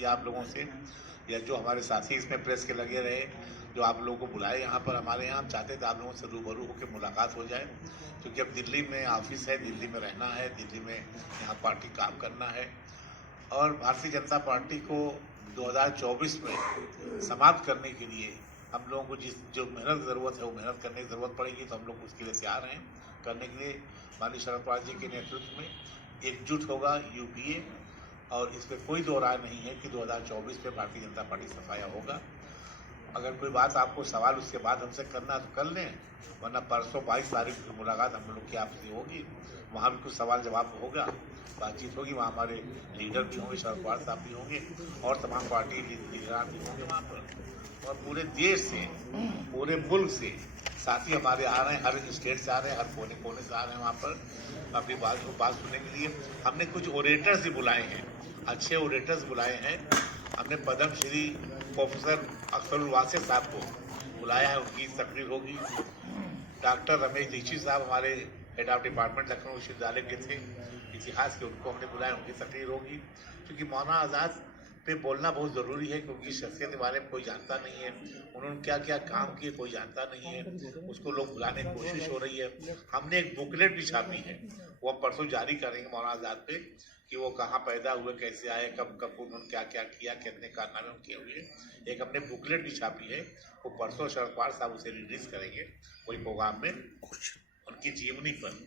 किया आप लोगों से, या जो हमारे साथी इसमें प्रेस के लगे रहे, जो आप लोगों को बुलाए यहाँ पर हमारे यहाँ, हम चाहते थे आप लोगों से रूबरू होकर मुलाकात हो जाए, क्योंकि अब दिल्ली में ऑफिस है, दिल्ली में रहना है, दिल्ली में यहाँ पार्टी काम करना है। और भारतीय जनता पार्टी को 2024 में समाप्त करने के लिए हम लोगों को जो मेहनत की ज़रूरत है वो मेहनत करने की ज़रूरत पड़ेगी, तो हम लोग उसके लिए तैयार हैं करने के लिए। माननीय शरद पवार जी के नेतृत्व में एकजुट होगा यूपीए, और इसमें कोई दो राय नहीं है कि 2024 में भारतीय जनता पार्टी सफाया होगा। अगर कोई बात आपको सवाल उसके बाद हमसे करना है तो कर लें, वरना परसों 22 तारीख की मुलाकात हम लोग की आपसे होगी, वहाँ भी कुछ सवाल जवाब होगा, बातचीत होगी। वहाँ हमारे लीडर भी होंगे, शरद पवार साहब भी होंगे, और तमाम पार्टी लीडरान भी होंगे वहाँ पर, और पूरे देश से, पूरे मुल्क से साथी हमारे आ रहे हैं, हर स्टेट से आ रहे हैं, हर कोने कोने से आ रहे हैं वहाँ पर अपनी बात सुनने के लिए। हमने कुछ ओरेटर्स भी बुलाए हैं, अच्छे ओरेटर्स बुलाए हैं। हमने पद्म श्री प्रोफेसर अख्तरुल वासिफ साहब को बुलाया है, उनकी तकरीर होगी। डॉक्टर रमेश दीक्षित साहब हमारे हेड ऑफ डिपार्टमेंट लखनऊ विश्वविद्यालय के थे, इतिहास के, उनको हमने बुलाया, उनकी तकरीर होगी। क्योंकि मौलाना आज़ाद पे बोलना बहुत ज़रूरी है, क्योंकि शख्सियत के बारे में कोई जानता नहीं है, उन्होंने क्या क्या काम किए कोई जानता नहीं है, उसको लोग बुलाने की कोशिश हो रही है। हमने एक बुकलेट भी छापी है, वो हम परसों जारी करेंगे मौलाना आज़ाद पे, कि वो कहाँ पैदा हुए, कैसे आए, कब कब उन्होंने क्या क्या किया, कितने कारनामे किए हुए। एक हमने बुकलेट भी छापी है, वो परसों शरद पवार साहब उसे रिलीज करेंगे कोई प्रोग्राम में, उनकी जीवनी पर।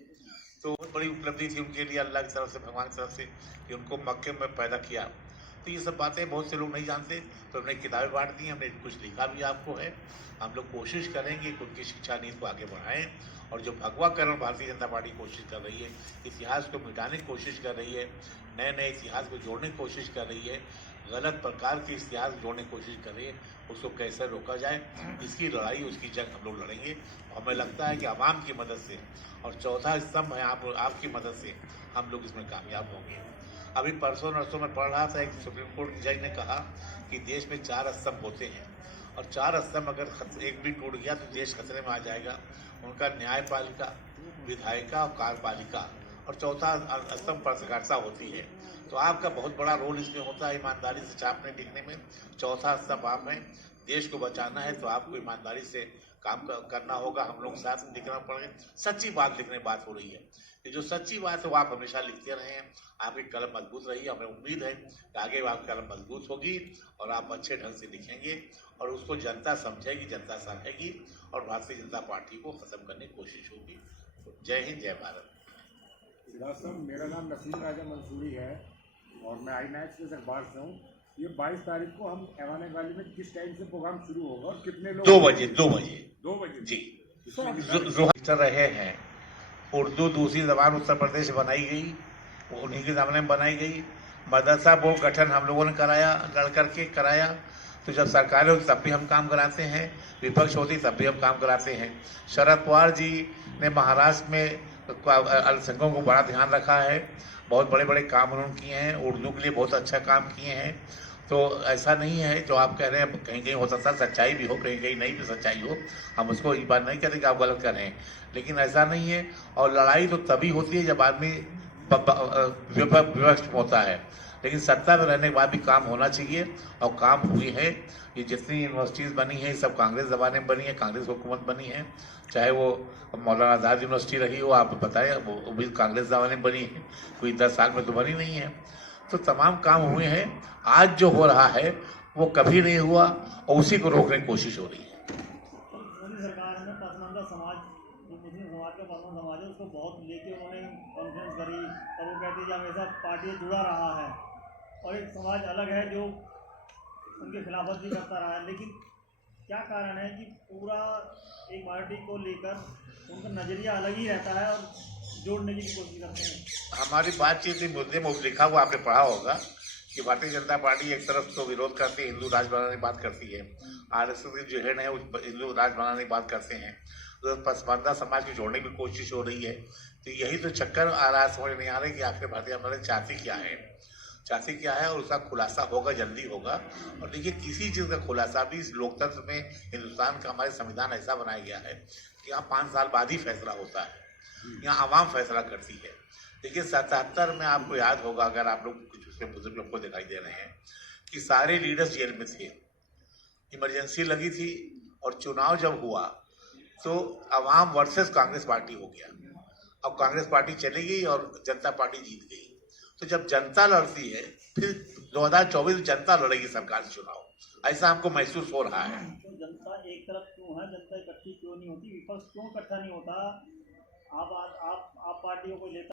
तो बहुत बड़ी उपलब्धि थी उनके लिए अल्लाह की तरफ से, भगवान की तरफ से, कि उनको मक्के में पैदा किया। तो ये सब बातें बहुत से लोग नहीं जानते, तो हमने किताबें बांट दी, हमने कुछ लिखा भी आपको है। हम लोग कोशिश करेंगे कि उनकी शिक्षा नीति को आगे बढ़ाएं, और जो भगवाकरण भारतीय जनता पार्टी कोशिश कर रही है, इतिहास को मिटाने की कोशिश कर रही है, नए नए इतिहास को जोड़ने की कोशिश कर रही है, गलत प्रकार के इतिहास जोड़ने की कोशिश कर रही है, उसको कैसे रोका जाए, इसकी लड़ाई, उसकी जंग हम लोग लड़ेंगे। हमें लगता है कि आवाम की मदद से, और चौथा स्तंभ है आपकी मदद से, हम लोग इसमें कामयाब होंगे। अभी परसों नरसों में पढ़ रहा था, एक सुप्रीम कोर्ट जज ने कहा कि देश में 4 स्तंभ होते हैं, और 4 स्तंभ अगर एक भी टूट गया तो देश खतरे में आ जाएगा। उनका न्यायपालिका, विधायिका और कार्यपालिका, और चौथा स्तंभ पत्रकारिता होती है। तो आपका बहुत बड़ा रोल इसमें होता है, ईमानदारी से छापने लिखने में। चौथा स्तंभ आप हैं, देश को बचाना है तो आपको ईमानदारी से काम करना होगा, हम लोग साथ लिखना पड़ेगा, सच्ची बात लिखने की बात हो रही है। ये जो सच्ची बात है वो आप हमेशा लिखते रहे हैं, आपकी कलम मजबूत रही, हमें उम्मीद है कि आगे आपकी कलम मजबूत होगी और आप अच्छे ढंग से लिखेंगे, और उसको जनता समझेगी, जनता समझेगी, और भारतीय जनता पार्टी को खत्म करने की कोशिश होगी। जय हिंद, जय भारत। मेरा नाम नसीम राजा मंसूरी है, और मैं INAX के अखबार से हूँ। ये 22 तारीख को हम ऐवान वैली में किस टाइम से प्रोग्राम शुरू होगा और कितने लोग? 2 बजे 2 बजे जी। जो रहे हैं, उर्दू दूसरी जबान उत्तर प्रदेश बनाई गई, उन्हीं के ज़माने में बनाई गई। मदरसा बोर्ड गठन हम लोगों ने कराया, लड़ करके कराया। तो जब सरकारें होती तब भी हम काम कराते हैं, विपक्ष होती तब भी हम काम कराते हैं। शरद पवार जी ने महाराष्ट्र में अल्पसंख्यकों को बड़ा ध्यान रखा है, बहुत बड़े बड़े काम उन्होंने किए हैं, उर्दू के लिए बहुत अच्छा काम किए हैं। तो ऐसा नहीं है जो आप कह रहे हैं, कहीं कहीं हो सकता है सच्चाई भी हो, कहीं कहीं नहीं भी सच्चाई हो, हम उसको ये बात नहीं कहते कि आप गलत कर रहे हैं, लेकिन ऐसा नहीं है। और लड़ाई तो तभी होती है जब आदमी विपक्ष होता है, लेकिन सत्ता में रहने के बाद भी काम होना चाहिए, और काम हुई है। ये जितनी यूनिवर्सिटीज़ बनी हैं सब कांग्रेस ज़माने में बनी है, कांग्रेस हुकूमत बनी है, चाहे वो मौलाना आज़ाद यूनिवर्सिटी रही हो, आप बताएं, वो भी कांग्रेस ज़माने में बनी है, कोई 10 साल में तो बनी नहीं है। तो तमाम काम हुए हैं। आज जो हो रहा है वो कभी नहीं हुआ, और उसी को रोकने की कोशिश हो रही है। मोदी सरकार ने पसमानदा समाज, जो मुस्लिम समाज का पसमानदा समाज है, उसको बहुत लेके उन्होंने कॉन्फ्रेंस करी, और वो कहते हैं कि हमेशा पार्टी से जुड़ा रहा है, और एक समाज अलग है जो उनके खिलाफत भी करता रहा है। लेकिन क्या कारण है कि पूरा एक पार्टी को लेकर उनका नज़रिया अलग ही रहता है और जोड़ने की कोशिश करते हैं? हमारी बातचीत मुद्दे में लिखा हुआ आपने पढ़ा होगा कि भारतीय जनता पार्टी एक तरफ तो विरोध करती है, हिंदू राज बनाने की बात करती है, RSS के जो हेड है वो हिंदू राज बनाने की बात करते हैं, तो पसमानदा समाज को जोड़ने की कोशिश हो रही है। तो यही तो चक्कर आ रहा है, समझ नहीं आ रहा है कि आखिर भारतीय जनता पार्टी चाहती क्या है, और उसका खुलासा होगा, जल्दी होगा। और देखिए, किसी चीज़ का खुलासा भी इस लोकतंत्र में, हिंदुस्तान का हमारे संविधान ऐसा बनाया गया है कि यहाँ 5 साल बाद ही फैसला होता है, यहाँ आवाम फैसला करती है। देखिए 77 में आपको याद होगा, अगर आप लोग कुछ उसके बुजुर्ग लोग को दिखाई दे रहे हैं, कि सारे लीडर्स जेल में थे, इमरजेंसी लगी थी और चुनाव जब हुआ तो अवाम वर्सेस कांग्रेस पार्टी हो गया। अब कांग्रेस पार्टी चली गई और जनता पार्टी जीत गई। तो जब जनता लड़ती है फिर 2024 में जनता लड़ेगी सरकार से चुनाव, ऐसा हमको महसूस हो रहा है। तो जनता एक तरफ क्यों है, जनता इकट्ठी क्यों नहीं होती, विपक्ष क्यों इकट्ठा नहीं होता? आप पार्टियों को लेता